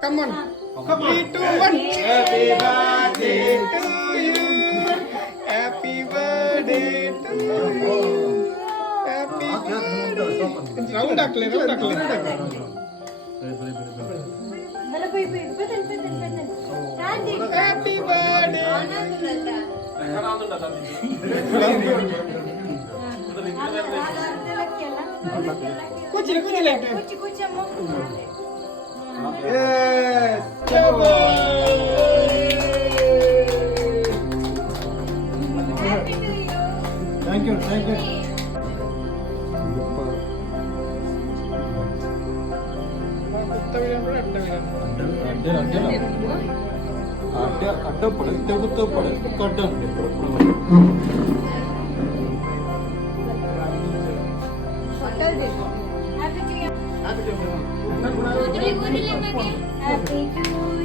Come on. 3, 2, 1. Happy birthday to you. Happy birthday to you. Happy birthday. Round akle. Happy birthday. Kuchi like that. Yes. Happy to you. Thank you.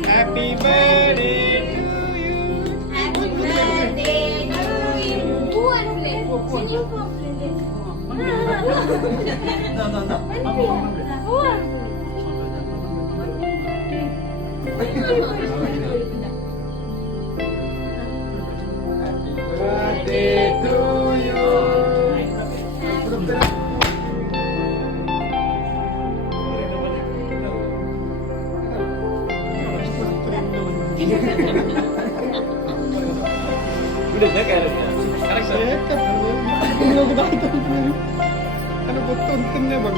Happy birthday to you. Happy birthday to you. Who are playing? Sing you for playing. Who are Birthday to you. Ano betul tentunya bang?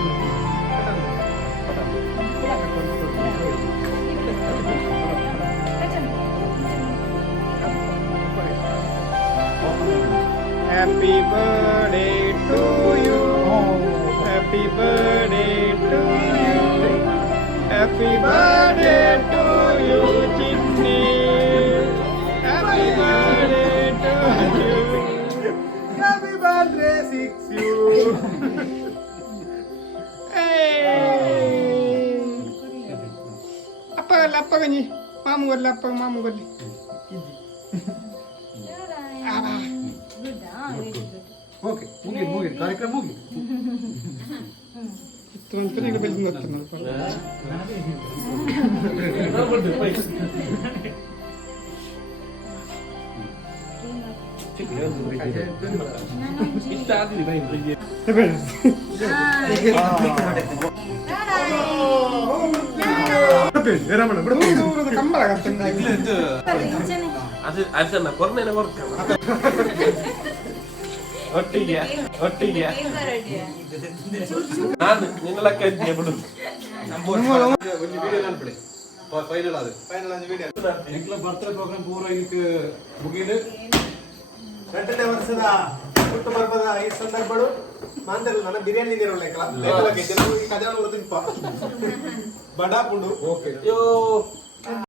Happy birthday to you. Happy birthday to you. Happy birthday to you, Jinny. Happy birthday to you. Happy birthday, 6 you. Hey. Apa ni? Mamu gol. Apa? Okay, mungkin. कार्यक्रम mungkin. Tuan-tuan yang lebih luas tu. ಒಟ್ಟಿಗೆ ನಾನು ನಿನ್ನಲಕ್ಕ ಇದ್ದೆ ಬಿಡು final ಆದ video ಎಂಕ್ಲ birthday program ಪೂರ ಇದಕ್ಕೆ ಮುಗಿದು 2ನೇ ವರ್ಷದ ಹುಟ್ಟುಹಬ್ಬದ ಈ ಸಂದರ್ಭಗಳು ಮಾಂದಲ್ ನನ್ನ ಬಿರಿಯಾನಿ ನೀರು ಕಜಾನ ಬಡ ಪುಂಡು ಅಯ್ಯೋ